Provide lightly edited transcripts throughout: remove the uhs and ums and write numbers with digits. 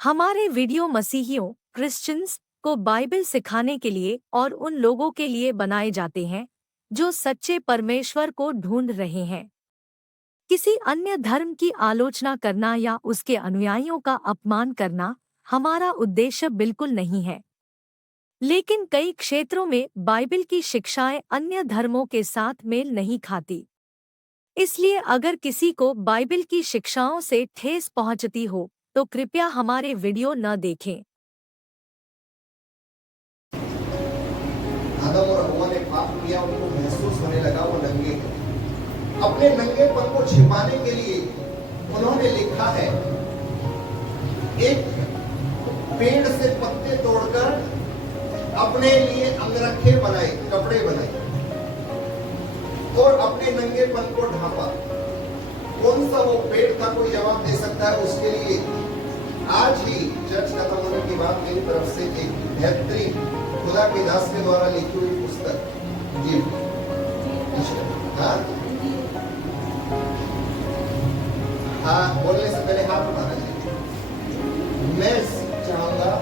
हमारे video मसीहियों Christians को Bible सिखाने के लिए और उन लोगों के लिए बनाए जाते हैं जो सच्चे परमेश्वर को ढूंढ रहे हैं। किसी अन्य धर्म की आलोचना करना या उसके अनुयायियों का अपमान करना हमारा उद्देश्य बिल्कुल नहीं है। लेकिन कई क्षेत्रों में बाइबल की शिक्षाएं अन्य धर्मों के साथ मेल नहीं खाती। इसलिए अगर किसी को बाइबल की शिक्षाओं से ठेस पहुंचती हो तो कृपया हमारे वीडियो न देखें। आदम और हव्वा ने पाप किया, उनको महसूस होने लगा वो नंगे हैं। अपने नंगेपन को छिपाने के लिए उन्होंने लिखा है, एक पेड़ से पत्ते तोड़कर अपने लिए अंगरखे बनाए, कपड़े बनाए और अपने नंगेपन को ढांपा। कौन सा वो पेड़ था, कोई जवाब दे सकता है उसके लिए? आज ही चर्च खत्म होने के बाद मेरी तरफ से एक बेहतरीन खुदा के दास के द्वारा लिखी हुई पुस्तक जी हाँ बोलने से पहले हाथ उठाना चाहिए। मैं चाहूंगा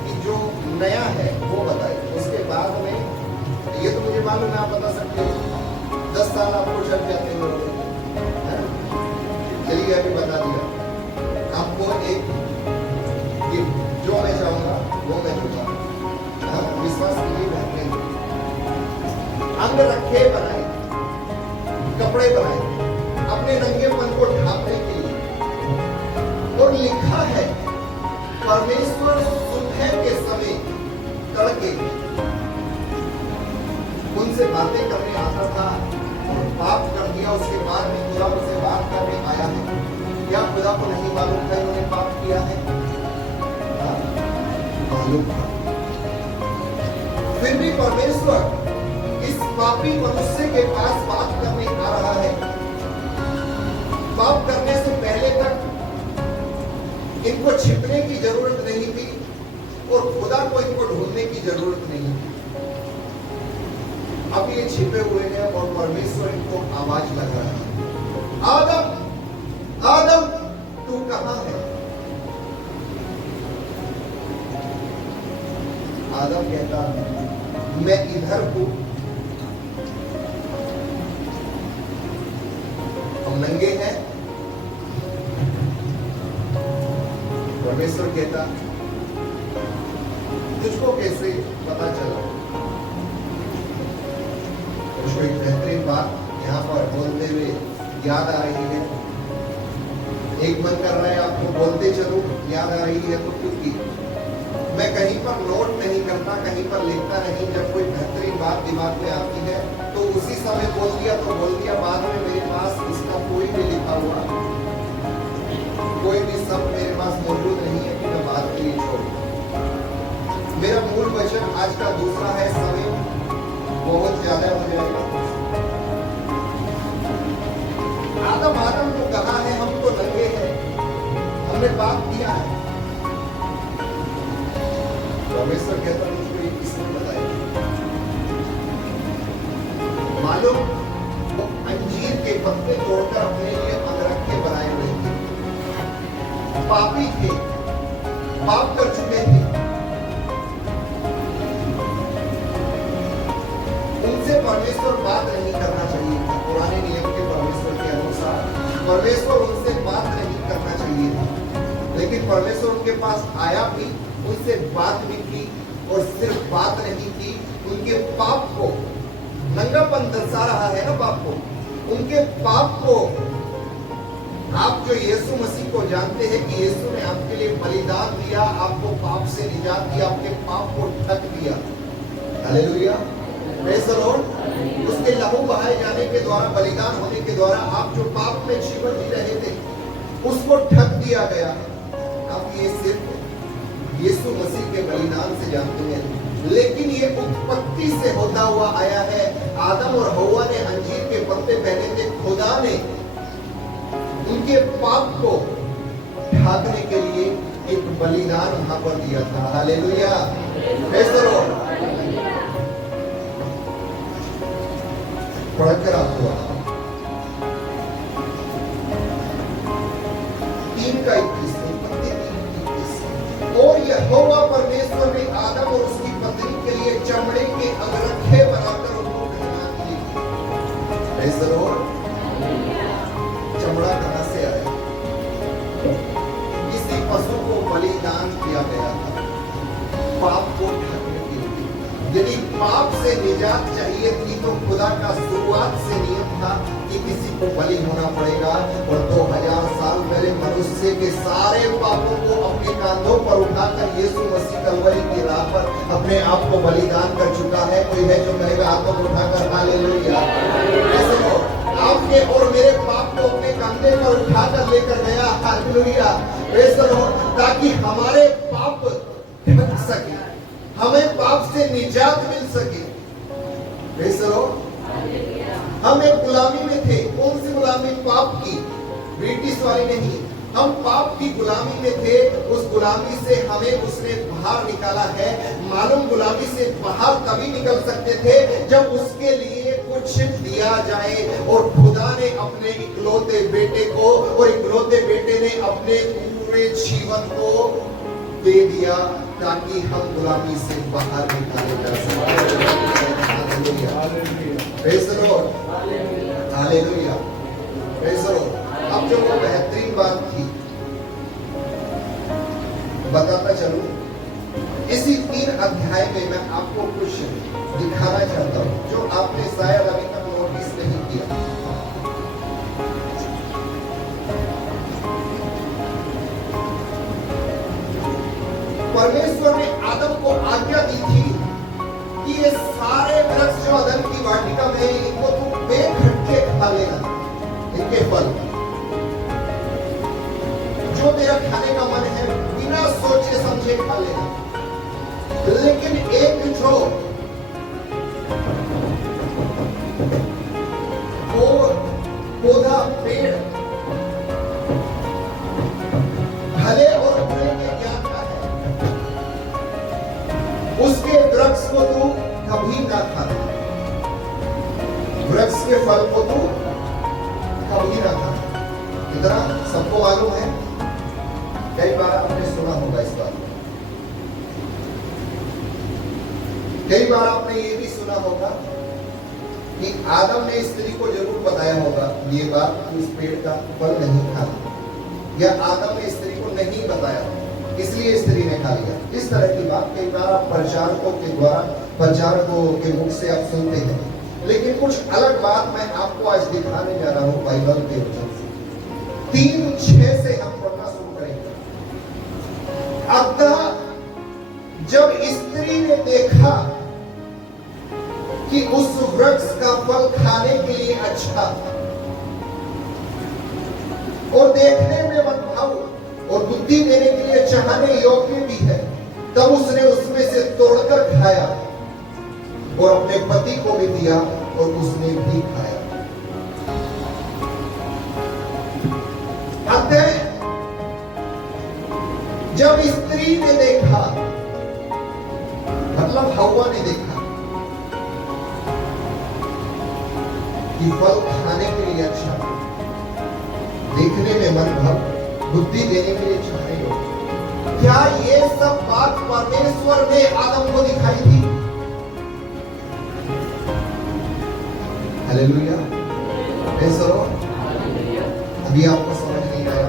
कि जो नया है वो बताए, उसके बाद में ये तो मुझे मालूम है, आप बता सकते हो 10 साल आपको चल जाते हो, चलिए अभी बता दिया आपको एक गिफ्ट। जो मैं चाहूंगा वो मैं दूंगा, विश्वास कीजिए। बेहतरीन अंग रखे बनाए, कपड़े बनाए अपने नंगेपन को ढांपने के लिए। और लिखा है, परमेश्वर सुबह के समय तड़के उनसे बातें करने आता था और पाप कर दिया। उसके बाद भी खुदा उनसे बात करने आया है। क्या खुदा को नहीं मालूम था उन्होंने पाप किया है? मालूम था। फिर भी परमेश्वर इस पापी मनुष्य के पास बात करने आ रहा है। पाप करने से पहले तक इनको छिपने की जरूरत नहीं थी और खुदा को इनको ढूंढने की जरूरत नहीं थी। अब ये छिपे हुए हैं और परमेश्वर इनको आवाज लगा रहा है, आदम आदम तू कहां है? आदम कहता, मैं इधर हूं। हम नंगे हैं। परमेश्वर कहता, तुझको कैसे पता चला? मुझको एक बेहतरीन बात यहाँ पर बोलते हुए याद आ रही है। एक मन कर रहा है आपको बोलते चलो, याद आ रही है तो क्योंकि मैं कहीं पर नोट नहीं करता, कहीं पर लिखता नहीं। जब कोई बेहतरीन बात दिमाग में आती है तो उसी समय बोल दिया तो बोल दिया। बाद में मेरे पास इसका कोई भी लिखा हुआ, कोई भी शब्द मेरे पास मौजूद नहीं है कि मैं बात के लिए छोड़ूं। मेरा मूल वचन आज का दूसरा है, समय बहुत ज्यादा हो जाएगा। आदम आदम को कहा है, हम तो नंगे हैं, हमने पाप किया है। परमेश्वर कहता है, मुझको ये किसने बताया? मालूम वो अंजीर के पत्ते तोड़कर अपने लिए अंगरखे बनाए हुए थे। पापी थे, पाप कर चुके थे। उनसे परमेश्वर बात नहीं करना चाहिए था। पुराने नियम के परमेश्वर के अनुसार परमेश्वर उनसे बात नहीं करना चाहिए था। लेकिन परमेश्वर उनके पास आया भी, उनसे बात भी की और सिर्फ बात नहीं की, उनके पाप को, नंगापन दर्शा रहा है ना पाप को, उनके पाप को, आप जो यीशु मसीह को जानते हैं कि यीशु ने आपके लिए बलिदान दिया, आपको पाप से निजात दी, आपके पाप को ढक दिया। Hallelujah, praise the Lord. उसके लहू बहाए जाने के द्वारा, बलिदान होने के द्वारा आप जो पाप में जीवन जी रहे थे उसको ढक दिया गया। अब ये सिर्फ यीशु मसीह के बलिदान से जानते हैं, लेकिन ये उत्पत्ति से होता हुआ आया है। आदम और हव्वा ने अंजीर के पत्ते पहने थे। खुदा ने उनके पाप को ढांकने के लिए एक बलिदान वहां पर दिया था। Hallelujah, praise the Lord. पढ़कर आपको 3 का 21, उत्पत्ति 3:21। किया गया था पाप को ढकने के लिए। यदि पाप से निजात चाहिए थी तो खुदा का शुरुआत से नियम था कि किसी को बलि होना पड़ेगा, और 2000 साल पहले मनुष्य के सारे पापों को अपने कांधों पर उठाकर यीशु मसीह कलवरी की राह पर अपने आप को बलिदान कर चुका है। कोई है जो कहेगा हाथों को उठाकर हालेलुया। आपके और मेरे पाप को अपने कंधे पर उठाकर लेकर गया, हालेलुया, प्रेज़ द लॉर्ड, ताकि हमारे पाप ढक सके, हमें पाप से निजात मिल सके। Praise the Lord. हम एक गुलामी में थे। कौन सी गुलामी? पाप की, ब्रिटिश वाली नहीं। हम पाप की गुलामी में थे। उस गुलामी से हमें उसने बाहर निकाला है। मालूम गुलामी से बाहर तभी निकल सकते थे जब उसके लिए कुछ दिया जाए, और खुदा ने अपने इकलौते बेटे को, और इकलौते बेटे ने अपने पूरे जीवन को दे दिया ताकि हम गुलामी से बाहर निकाले जा सकें। Praise the Lord, hallelujah, praise the Lord. अब जो वो बेहतरीन बात थी बताता चलूं, इसी 3 अध्याय में मैं आपको कुछ दिखाना चाहता हूं जो आपने शायद अभी तक नोटिस नहीं किया। परमेश्वर ने आदम को आज्ञा दी थी कि ये सारे वृक्ष जो अदन की वाटिका में इनको तुम बेखटके खा लेना, इनके फल जो तेरा खाने का मन है बिना सोचे समझे खा लेना। लेकिन एक जो पौधा, पेड़ भले और बुरे के ज्ञान का है, उसके वृक्ष को तू कभी ना खाना, वृक्ष के फल को तू कभी ना खाना। इतना सबको मालूम है। कई बार आपने सुना होगा इस बात को। कई बार आपने ये भी सुना होगा कि आदम ने स्त्री को जरूर बताया होगा ये बात कि उस पेड़ का फल नहीं खाना, या आदम ने स्त्री को नहीं बताया इसलिए स्त्री ने खा लिया। इस तरह की बात कई बार आप प्रचारकों के द्वारा, प्रचारकों के मुख से आप सुनते हैं। लेकिन कुछ अलग बात मैं आपको आज दिखाने जा रहा हूं बाइबल के वचन से। 3:6 से हम पढ़ना शुरू करेंगे। अतः जब स्त्री ने देखा कि उस वृक्ष का फल खाने के लिए अच्छा और देखने में मनभाऊ और बुद्धि देने के लिए चाहने योग्य भी है, तब उसने उसमें से तोड़कर खाया और अपने पति को भी दिया और उसने भी खाया। अतः जब स्त्री ने देखा, मतलब हव्वा ने देखा कि फल खाने के लिए अच्छा, देखने में मनभाव, बुद्धि देने के लिए चाहने योग्य, क्या ये सब बात परमेश्वर ने आदम को दिखाई थी? हालेलुया, अभी आपको समझ नहीं आया,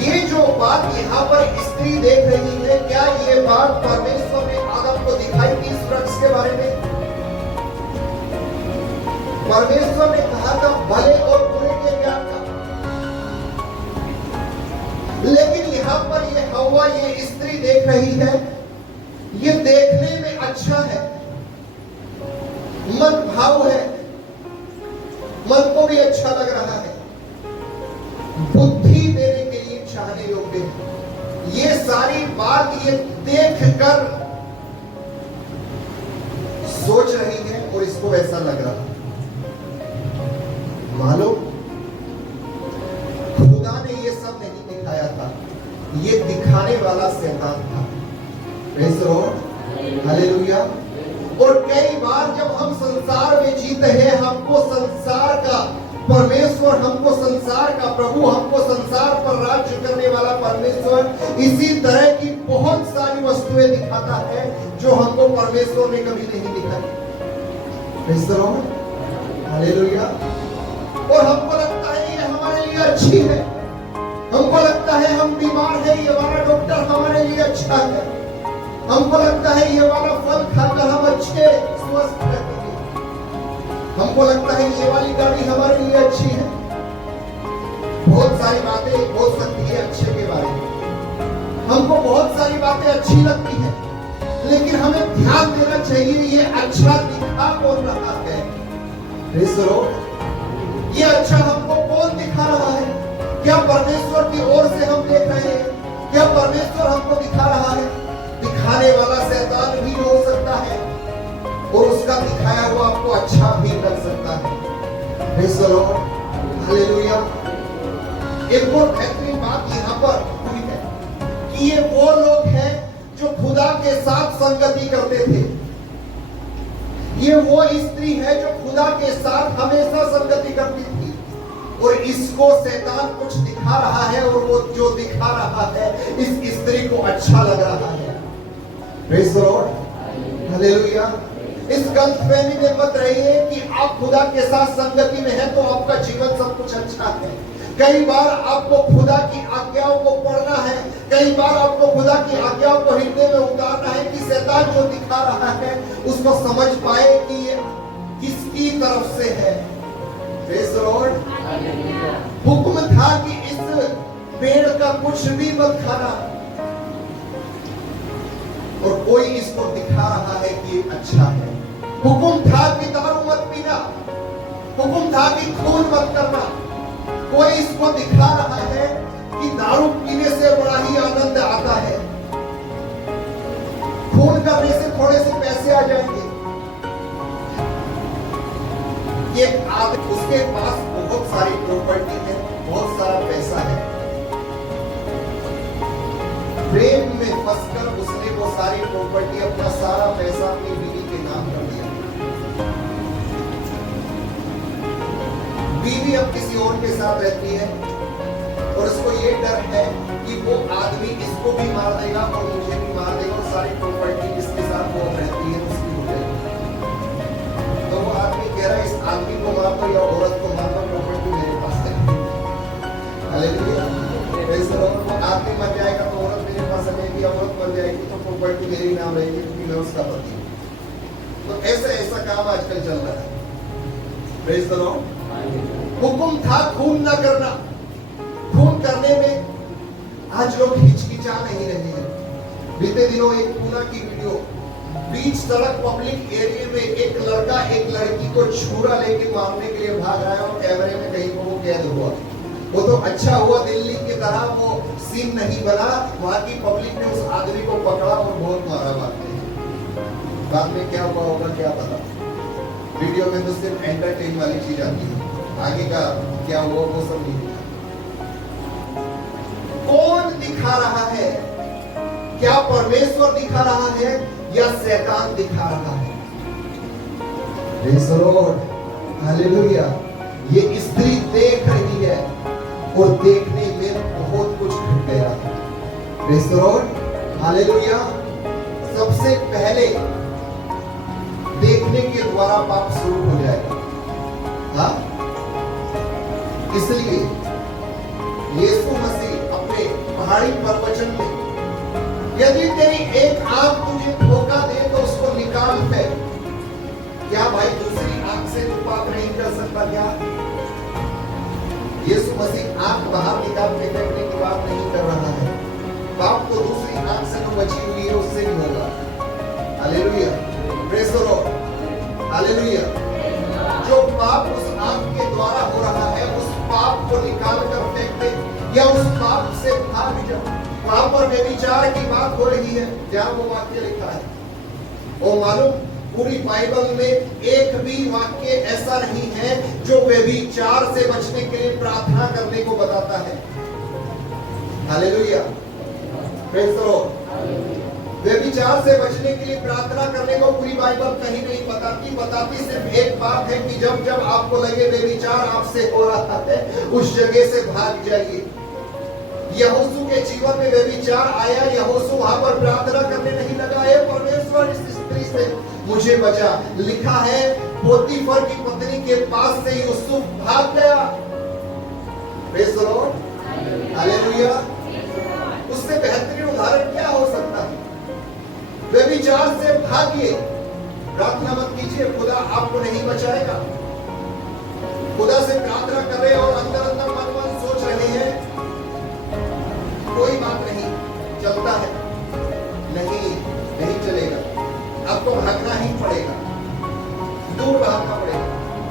ये जो बात यहाँ पर स्त्री देख रही है, क्या ये बात परमेश्वर ने आदम को दिखाई थी इस वृक्ष के बारे में? परमेश्वर ने कहा था भले और बुरे के ज्ञान का, लेकिन यहाँ पर ये हव्वा, ये स्त्री देख रही है, ये देखने में अच्छा है, मन भाव है, मन को भी अच्छा लग रहा है, बुद्धि देने के लिए चाहने योग्य है। ये सारी बात ये देख कर सोच रही है और इसको ऐसा लग रहा है। मालूम खुदा ने ये सब नहीं दिखाया था, ये दिखाने वाला शैतान था। Praise the Lord, hallelujah. और कई बार जब हम संसार में जीते हैं, हमको संसार का परमेश्वर, हमको संसार का प्रभु, हमको संसार पर राज्य करने वाला परमेश्वर इसी तरह की बहुत सारी वस्तुएं दिखाता है जो हमको परमेश्वर ने कभी नहीं दिखाई। Praise the Lord, hallelujah. और हमको लगता है ये हमारे लिए अच्छी है, हमको लगता है हम बीमार हैं, ये वाला डॉक्टर हमारे लिए अच्छा है। हमको लगता है ये वाला फल खाकर हम अच्छे स्वस्थ रहेंगे। हमको लगता है ये वाली गाड़ी हमारे लिए अच्छी है। बहुत सारी बातें हो सकती है अच्छे के बारे में, हमको बहुत सारी बातें अच्छी लगती हैं, लेकिन हमें ध्यान देना चाहिए ये अच्छा दिखा कौन रहा है। ये अच्छा हमको कौन दिखा रहा है? क्या परमेश्वर की ओर से हम देख रहे हैं? क्या परमेश्वर हमको दिखा रहा है? दिखाने वाला शैतान भी हो सकता है और उसका दिखाया हुआ आपको अच्छा भी लग सकता है। हालेलुया। एक और बेहतरीन बात यहाँ पर हुई है कि ये वो लोग हैं जो खुदा के साथ संगति करते थे। ये वो स्त्री है जो खुदा के साथ हमेशा संगति करती थी, और इसको शैतान कुछ दिखा रहा है, और वो जो दिखा रहा है इस स्त्री को अच्छा लग रहा है। Praise the Lord, hallelujah. इस गलतफहमी में मत रहिए कि आप खुदा के साथ संगति में हैं तो आपका जीवन सब कुछ अच्छा है। कई बार आपको खुदा की आज्ञाओं को पढ़ना है, कई बार आपको खुदा की आज्ञाओं को हृदय में उतारना है कि शैतान जो दिखा रहा है उसको समझ पाए कि ये किसकी तरफ से है। Praise the Lord. हुक्म था कि इस पेड़ का कुछ भी मत खाना, और कोई इसको दिखा रहा है कि ये अच्छा है। हुक्म था कि दारू मत पीना, हुक्म था कि खून मत करना, कोई इसको दिखा रहा है कि दारू पीने से बड़ा ही आनंद आता है, खून करने से थोड़े से पैसे आ जाएंगे। ये आदमी, उसके पास बहुत सारी प्रॉपर्टी है, बहुत सारा पैसा है, प्रेम में फंसकर उसने वो सारी प्रॉपर्टी, अपना सारा पैसा अपनी बीवी के नाम कर दिया। बीवी अब किसी और के साथ रहती है और उसको ये डर है कि वो आदमी इसको भी मार देगा और मुझे भी मार देगा, और सारी प्रॉपर्टी जिसके साथ वो रहती है उसकी हो जाएगी। तो वो आदमी कह रहा है इस आदमी को मार दो या औरत को मार दो, प्रॉपर्टी मेरे पास है। हालेलुया। आदमी मर जाएगा तो औरत मेरे पास रहेगी, औरत मर जाएगी तो प्रॉपर्टी मेरे नाम रहेगी क्योंकि मैं उसका पति हूं। तो ऐसा काम आजकल चल रहा है। Praise the Lord. हुक्म था खून न करना, खून करने में आज लोग हिचकिचा नहीं रहे हैं। बीते दिनों एक पूना की वीडियो, बीच सड़क पब्लिक एरिया में एक लड़का एक लड़की को छुरा लेके मारने के लिए भाग रहा है और कैमरे में कहीं पर वो कैद हुआ। वो तो अच्छा हुआ दिल्ली की तरह वो सीन नहीं बना, वहां की पब्लिक ने उस आदमी को पकड़ा और बहुत मारा। बाद में क्या हुआ होगा क्या पता। वीडियो में तो सिर्फ एंटरटेन वाली चीज आती है, आगे का क्या हुआ वो सब नहीं। कौन दिखा रहा है? क्या परमेश्वर दिखा रहा है या शैतान दिखा रहा है? Praise the Lord, hallelujah. ये स्त्री देख रही है और देखने में बहुत कुछ घट गया। Praise the Lord, hallelujah. सबसे पहले देखने के द्वारा पाप शुरू हो जाएगा। हाँ, इसलिए यीशु मसीह अपने पहाड़ी प्रवचन में, यदि तेरी एक आंख तुझे धोखा दे तो उसको निकाल फेंक। क्या भाई दूसरी आंख से तू पाप नहीं कर सकता क्या? यीशु मसीह आंख बाहर निकाल के फेंकने की बात नहीं कर रहा है। पाप तो दूसरी आंख से जो बची हुई है उससे ही होगा। Hallelujah, praise the Lord, hallelujah. जो पाप उस आंख के द्वारा हो रहा है उस पाप को निकाल कर फेंक दे या उस पाप से भाग जाओ। वहां पर व्यभिचार की बात हो रही है जहां वो वाक्य लिखा है। और मालूम, पूरी बाइबल में एक भी वाक्य ऐसा नहीं है जो व्यभिचार से बचने के लिए प्रार्थना करने को बताता है। Hallelujah, praise the Lord. व्यभिचार से बचने के लिए प्रार्थना करने को पूरी बाइबल कहीं नहीं बताती सिर्फ एक बात है कि जब जब आपको लगे व्यभिचार आपसे हो रहा है उस जगह से भाग जाइए। यहोशू के जीवन में व्यभिचार आया, यहोशू वहां पर प्रार्थना करने नहीं लगा, हे परमेश्वर इस स्त्री से मुझे बचा। लिखा है पोतीफर की पत्नी के पास से यूसुफ भाग गया। Praise the Lord, hallelujah. व्यभिचार से भागिए। प्रार्थना मत कीजिए खुदा आपको नहीं बचाएगा। खुदा से प्रार्थना कर रहे और अंदर अंदर मन मन सोच रहे हैं कोई बात नहीं, चलता है, नहीं नहीं चलेगा, आपको भागना ही पड़ेगा, दूर भागना पड़ेगा।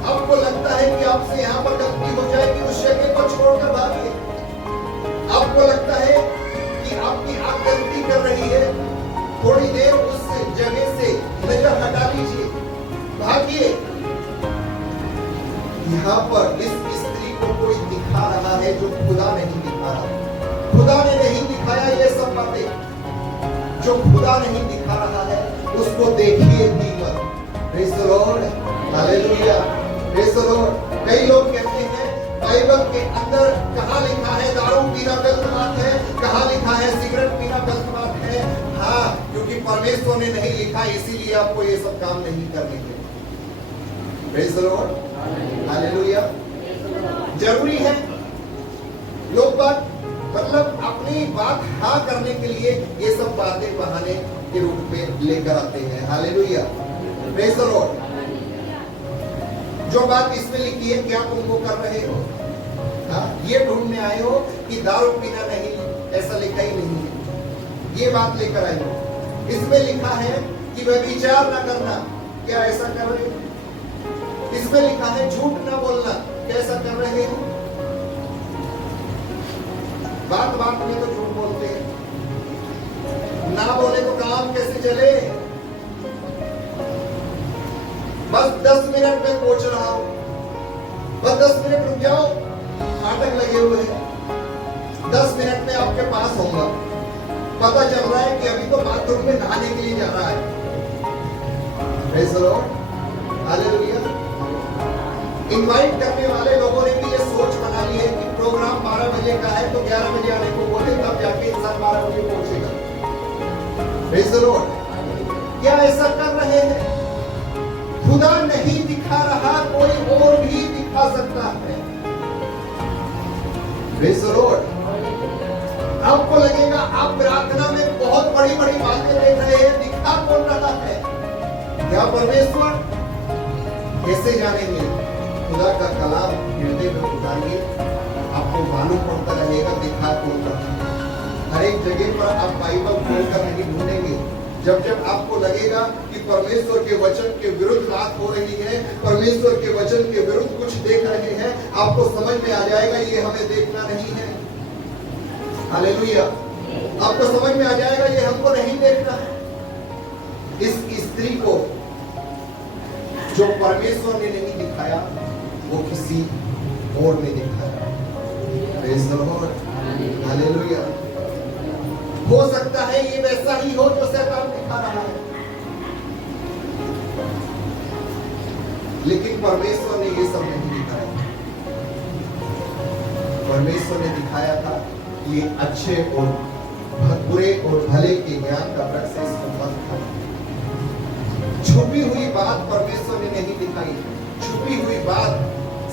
आपको लगता है कि आपसे यहाँ पर गलती हो जाएगी, उस जगह को छोड़कर भागिए। आपको लगता है कि आपकी आंख गलती कर रही है, थोड़ी देर उस जगह से नजर हटा लीजिए, भागिए। यहाँ पर इस स्त्री को कोई दिखा रहा है जो खुदा नहीं दिखा रहा। खुदा ने नहीं दिखाया ये सब बातें। जो खुदा नहीं दिखा रहा है उसको देखिए भी मत। Praise the Lord, hallelujah, praise the Lord. कई लोग कहते हैं बाइबल के अंदर कहाँ लिखा है दारू पीना गलत बात है, कहाँ लिखा है सिगरेट पीना गलत बात है। हाँ, क्योंकि परमेश्वर ने नहीं लिखा, इसीलिए आपको ये सब काम नहीं करने के। Praise the Lord, hallelujah. जरूरी है लोग बात मतलब अपनी बात हाँ करने के लिए ये सब बातें बहाने के रूप में लेकर आते हैं। Hallelujah, praise the Lord. जो बात इसमें लिखी है क्या तुम वो कर रहे हो? हाँ, ये ढूंढने आए हो कि दारू पीना नहीं, ऐसा लिखा ही नहीं है, ये बात लेकर आए हो। इसमें लिखा है कि व्यभिचार ना करना, क्या ऐसा कर रहे हो? इसमें लिखा है झूठ ना बोलना, कैसा कर रहे हो? बात बात में तो झूठ बोलते हैं, ना बोले तो काम कैसे चले? बस 10 मिनट में पहुंच रहा हूं, बस 10 मिनट रुक जाओ, फाटक लगे हुए हैं, 10 मिनट में आपके पास होऊंगा। पता चल रहा है कि अभी तो बाथरूम में नहाने के लिए जा रहा है। Praise the Lord, hallelujah. Invite करने वाले लोगों ने भी ये सोच बना ली है कि प्रोग्राम 12 बजे का है तो 11 बजे आने को बोले, तब जाके इंसान 12 बजे पहुंचेगा। Praise the Lord. क्या ऐसा कर रहे हैं? खुदा नहीं दिखा रहा, कोई और भी दिखा सकता है। Praise the Lord. आपको लगेगा आप प्रार्थना में बहुत बड़ी बड़ी बातें देख रहे हैं, दिखा कौन रहा है? क्या परमेश्वर? कैसे जानेंगे? खुदा का कलाम हृदय में उतारिए, आपको मालूम पड़ता रहेगा दिखा कौन रहा है। हर एक जगह पर आप बाइबल खोलकर नहीं ढूंढेंगे। जब जब आपको लगेगा कि परमेश्वर के वचन के विरुद्ध बात हो रही है, परमेश्वर के वचन के विरुद्ध कुछ देख रहे हैं, आपको समझ में आ जाएगा ये हमें देखना नहीं है। हालेलुया, आपको समझ में आ जाएगा ये हमको नहीं देखना है। इस स्त्री को जो परमेश्वर ने नहीं दिखाया वो किसी और ने दिखाया। Praise the Lord, hallelujah. हो सकता है ये वैसा ही हो जो शैतान दिखा रहा है, लेकिन परमेश्वर ने ये सब नहीं दिखाया। परमेश्वर ने दिखाया था ये अच्छे और बुरे और भले के ज्ञान का वृक्ष से इसको मत खाना। छुपी हुई बात परमेश्वर ने नहीं दिखाई, छुपी हुई बात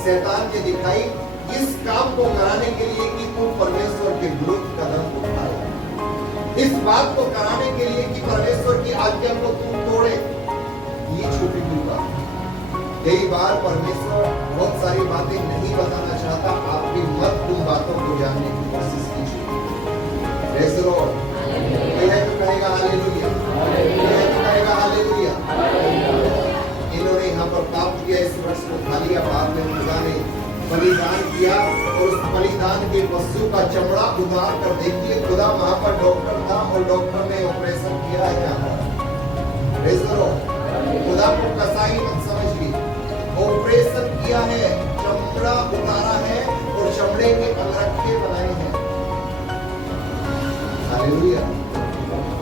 शैतान ने दिखाई इस काम को कराने के लिए कि तुम परमेश्वर के विरुद्ध कदम उठाए, इस बात को कराने के लिए कि परमेश्वर की आज्ञा को तुम तोड़े। ये छुपी हुई बात। कई बार परमेश्वर बहुत सारी बातें नहीं बताना चाहता, आप भी मत उन बातों को जानने की कोशिश कीजिए। Praise the Lord. कोई है तो कहेगा हालेलुया, कोई है तो कहेगा हालेलुया। इन्होंने यहाँ पर पाप किया, इस वर्ष को खा लिया, बाद में खुदा ने बलिदान किया और उस बलिदान के पशु का चमड़ा उतार कर देखिए, खुदा वहां पर डॉक्टर था और डॉक्टर ने ऑपरेशन किया है यहाँ पर। Praise the Lord. खुदा को कसाई मत समझिए, ऑपरेशन किया है, चमड़ा उतारा है और चमड़े के अंगरखे बनाए हैं। हालेलुया।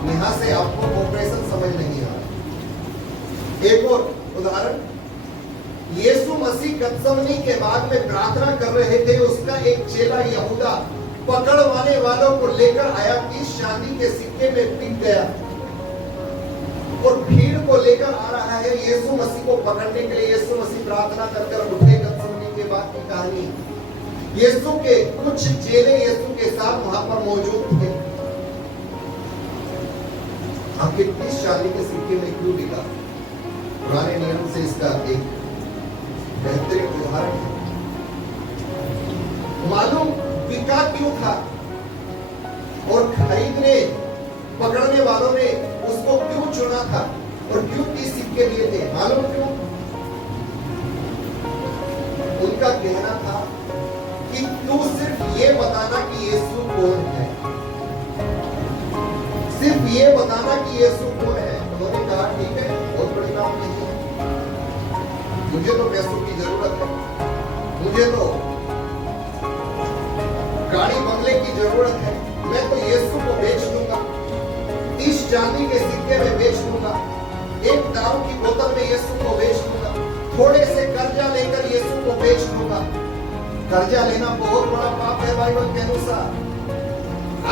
यहाँ से आपको ऑपरेशन समझ नहीं आ रहा। एक और उदाहरण, यीशु मसीह गतसमनी के बाग में प्रार्थना कर रहे थे, उसका एक चेला यहूदा पकड़वाने वालों को लेकर आया, 30 चांदी के सिक्के में बिक गया और भीड़ को लेकर आ रहा है यीशु मसीह को पकड़ने के लिए। यीशु मसीह प्रार्थना कर उठे। गतसमनी के बाग की कहानी, यीशु के कुछ चेले यीशु के साथ वहां पर मौजूद थे। आखिर 30 चांदी के सिक्के में क्यों बिका? पुराने नियम से इसका एक बेहतरीन उदाहरण है। मालूम बिका क्यों था और खरीदने पकड़ने वालों ने उसको क्यों चुना था और क्यों 30 सिक्के दिए थे? मालूम क्यों? उनका कहना था कि तू सिर्फ ये बताना कि यीशु कौन है, सिर्फ ये बताना कि यीशु कौन है। उन्होंने कहा ठीक है, बहुत बड़ी बात नहीं है, मुझे तो पैसों की जरूरत है, मुझे तो गाड़ी बंगले की जरूरत है, मैं तो यीशु को बेच दूंगा, 30 चांदी के सिक्के में बेच दूंगा, एक दारू की बोतल में यीशु को बेच दूंगा, थोड़े से कर्जा लेकर यीशु को बेच दूंगा। कर्जा लेना बहुत बड़ा पाप है बाइबल के अनुसार।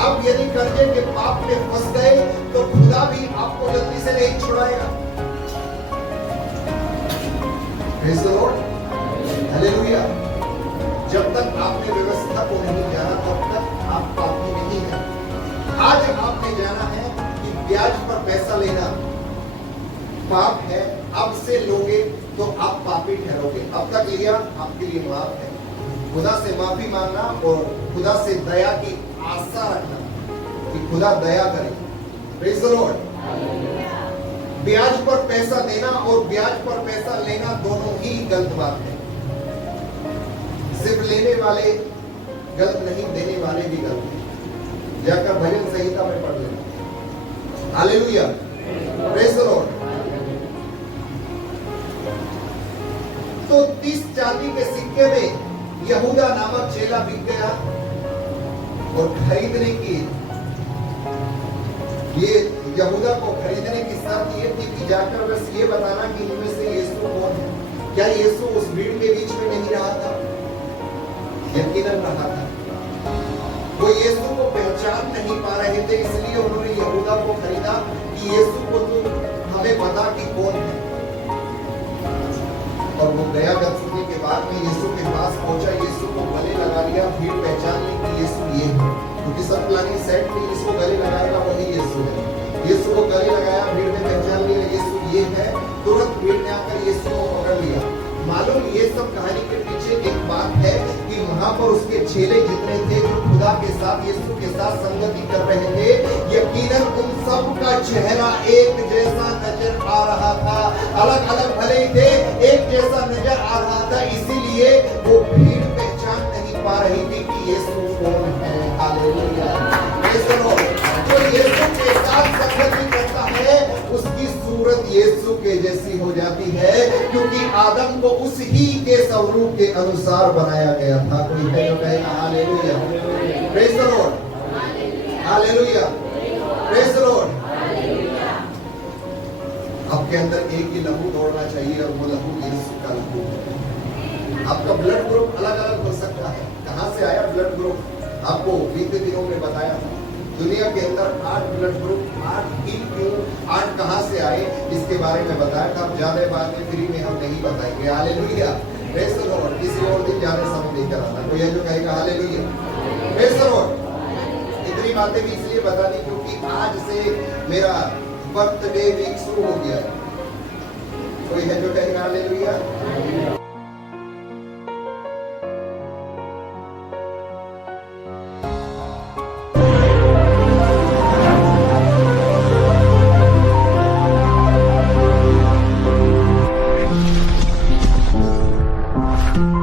आप यदि कर्जे के पाप में फंस गए तो खुदा भी आपको जल्दी से नहीं छुड़ाएगा। Praise the Lord, hallelujah. जब तक आपने व्यवस्था को नहीं जाना तब तक आप पापी नहीं हैं। आज आपने जाना है कि ब्याज पर पैसा लेना पाप है, अब से लोगे तो आप पापी ठहरोगे। अब तक लिया आपके लिए माफ है। खुदा से माफी मांगना और खुदा से दया की आशा रखना कि खुदा दया करे। Praise the Lord. ब्याज पर पैसा देना और ब्याज पर पैसा लेना दोनों ही गलत बात है। सिर्फ लेने वाले गलत नहीं, देने वाले भी गलत हैं। जाकर भजन संहिता में पढ़ लेना। Hallelujah, praise the Lord. तो 30 चांदी के सिक्के में यहूदा नामक चेला बिक गया और खरीदने की ये यहूदा को खरीदने की शर्त ये थी कि जाकर बस ये बताना कि इनमें से यीशु कौन है। क्या यीशु उस भीड़ के बीच में नहीं रहा था? यकीनन रहा था। वो यीशु को पहचान नहीं पा रहे थे, इसलिए उन्होंने यहूदा को खरीदा कि यीशु को तू हमें बता कि कौन है। और वो गया, घर छूटने के बाद में यीशु के पास पहुंचा, यीशु को गले लगा लिया। भीड़ पहचान ली कि यीशु ये है, क्योंकि सब प्लानिंग सेट थी, इसको गले लगाएगा वही यीशु है। यीशु को गले लगाया, भीड़ ने पहचान लिया यीशु ये है। तुरंत भीड़ ने आकर यीशु को पकड़ लिया। मालूम ये सब कहानी के पीछे एक बात है कि वहां पर उसके चेले जितने थे जो खुदा के साथ यीशु के साथ संगति कर रहे थे, यकीनन उन सब का चेहरा एक जैसा नजर आ रहा था। अलग अलग भले ही थे, एक जैसा नजर आ रहा था। इसीलिए वो भीड़ पहचान नहीं पा रही थी कि यीशु कौन है। Hallelujah, praise the Lord. जो यीशु के साथ संगति करता है उसकी सूरत यीशु के जैसी हो जाती है, क्योंकि आदम को उसी के स्वरूप के अनुसार बनाया गया था। कोई है जो कहेगा hallelujah, praise the Lord, hallelujah, praise the Lord. आपके अंदर एक ही लहू दौड़ना चाहिए और वो लहू यीशु का लहू है। आपका ब्लड ग्रुप अलग अलग हो सकता है। कहां से आया ब्लड ग्रुप? आपको बीते दिनों में बताया था। दुनिया के अंदर 8 ब्लड ग्रुप, 8 ही क्यों, 8 कहां से आए, इसके बारे में बताया था। ज्यादा बातें फ्री में हम नहीं बताएंगे। Hallelujah, praise the Lord. किसी और दिन ज्यादा समय देकर आना। कोई है जो कहेगा हालेलुया, प्रेज़ द लॉर्ड। इतनी बातें भी इसलिए बता दी क्योंकि आज से मेरा बर्थडे वीक शुरू हो गया। कोई है जो कहेगा हालेलुया। Thank you.